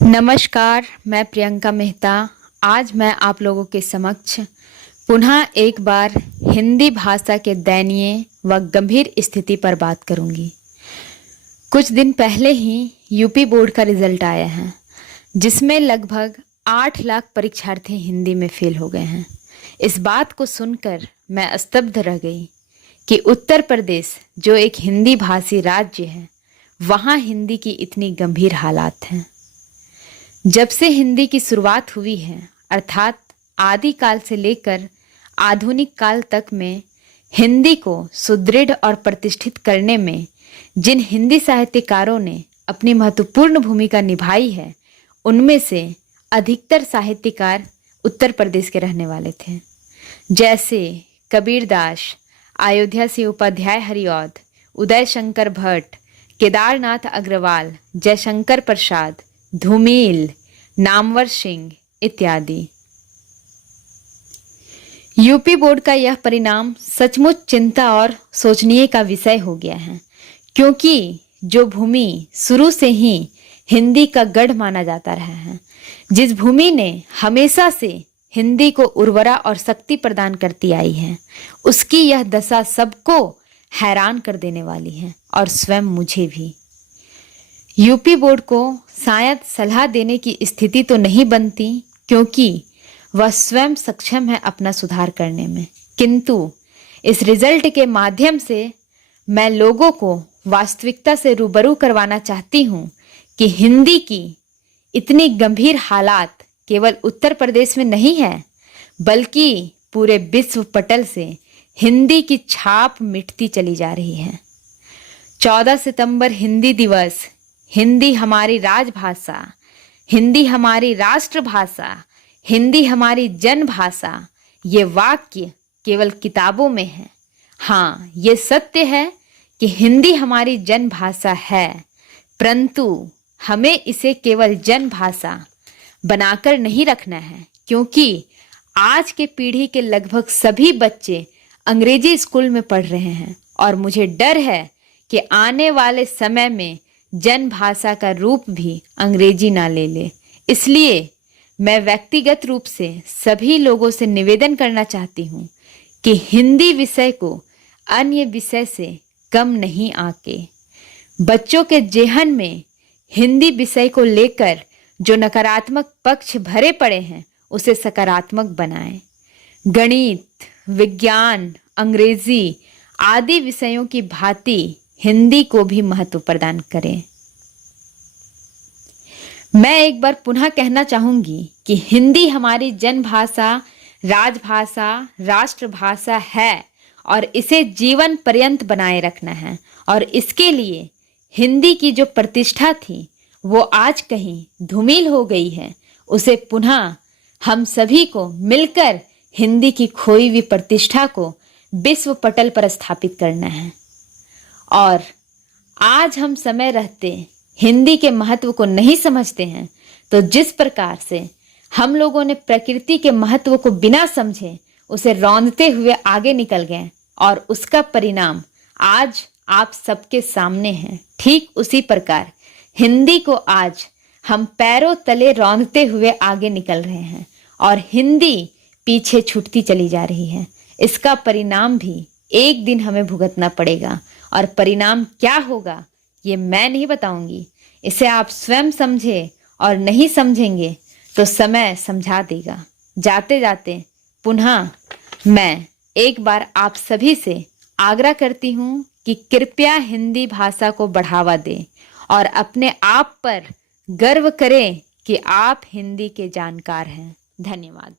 नमस्कार, मैं प्रियंका मेहता। आज मैं आप लोगों के समक्ष पुनः एक बार हिंदी भाषा के दयनीय व गंभीर स्थिति पर बात करूंगी। कुछ दिन पहले ही यूपी बोर्ड का रिजल्ट आया है, जिसमें लगभग 8 लाख परीक्षार्थी हिंदी में फेल हो गए हैं। इस बात को सुनकर मैं स्तब्ध रह गई कि उत्तर प्रदेश, जो एक हिंदी भाषी राज्य है, वहाँ हिंदी की इतनी गंभीर हालात हैं। जब से हिंदी की शुरुआत हुई है, अर्थात आदिकाल से लेकर आधुनिक काल तक में हिंदी को सुदृढ़ और प्रतिष्ठित करने में जिन हिंदी साहित्यकारों ने अपनी महत्वपूर्ण भूमिका निभाई है, उनमें से अधिकतर साहित्यकार उत्तर प्रदेश के रहने वाले थे। जैसे कबीरदास, अयोध्या सिंह उपाध्याय हरिऔध, उदय शंकर भट्ट, केदारनाथ अग्रवाल, जयशंकर प्रसाद, धूमिल, नामवर सिंह इत्यादि। यूपी बोर्ड का यह परिणाम सचमुच चिंता और सोचनीय का विषय हो गया है, क्योंकि जो भूमि शुरू से ही हिंदी का गढ़ माना जाता रहा है, जिस भूमि ने हमेशा से हिंदी को उर्वरा और शक्ति प्रदान करती आई है, उसकी यह दशा सबको हैरान कर देने वाली है, और स्वयं मुझे भी। यूपी बोर्ड को शायद सलाह देने की स्थिति तो नहीं बनती, क्योंकि वह स्वयं सक्षम है अपना सुधार करने में, किंतु इस रिजल्ट के माध्यम से मैं लोगों को वास्तविकता से रूबरू करवाना चाहती हूँ कि हिंदी की इतनी गंभीर हालात केवल उत्तर प्रदेश में नहीं है, बल्कि पूरे विश्व पटल से हिंदी की छाप मिटती चली जा रही है। 14 सितंबर हिंदी दिवस, हिंदी हमारी राजभाषा, हिंदी हमारी राष्ट्रभाषा, हिंदी हमारी जनभाषा, ये वाक्य केवल किताबों में है। हाँ, ये सत्य है कि हिंदी हमारी जनभाषा है, परंतु हमें इसे केवल जनभाषा बनाकर नहीं रखना है, क्योंकि आज के पीढ़ी के लगभग सभी बच्चे अंग्रेजी स्कूल में पढ़ रहे हैं, और मुझे डर है कि आने वाले समय में जनभाषा का रूप भी अंग्रेजी ना ले ले। इसलिए मैं व्यक्तिगत रूप से सभी लोगों से निवेदन करना चाहती हूँ कि हिंदी विषय को अन्य विषय से कम नहीं आके बच्चों के जेहन में हिंदी विषय को लेकर जो नकारात्मक पक्ष भरे पड़े हैं, उसे सकारात्मक बनाएं। गणित, विज्ञान, अंग्रेजी आदि विषयों की भांति हिंदी को भी महत्व प्रदान करें। मैं एक बार पुनः कहना चाहूंगी कि हिंदी हमारी जनभाषा, राजभाषा, राष्ट्रभाषा है, और इसे जीवन पर्यंत बनाए रखना है। और इसके लिए हिंदी की जो प्रतिष्ठा थी, वो आज कहीं धूमिल हो गई है। उसे पुनः हम सभी को मिलकर हिंदी की खोई हुई प्रतिष्ठा को विश्व पटल पर स्थापित करना है। और आज हम समय रहते हिंदी के महत्व को नहीं समझते हैं, तो जिस प्रकार से हम लोगों ने प्रकृति के महत्व को बिना समझे उसे रौंदते हुए आगे निकल गए, और उसका परिणाम आज आप सबके सामने है। ठीक उसी प्रकार हिंदी को आज हम पैरों तले रौंदते हुए आगे निकल रहे हैं, और हिंदी पीछे छूटती चली जा रही है। इसका परिणाम भी एक दिन हमें भुगतना पड़ेगा, और परिणाम क्या होगा ये मैं नहीं बताऊंगी। इसे आप स्वयं समझे, और नहीं समझेंगे तो समय समझा देगा। जाते जाते पुनः मैं एक बार आप सभी से आग्रह करती हूँ कि कृपया हिंदी भाषा को बढ़ावा दें, और अपने आप पर गर्व करें कि आप हिंदी के जानकार हैं। धन्यवाद।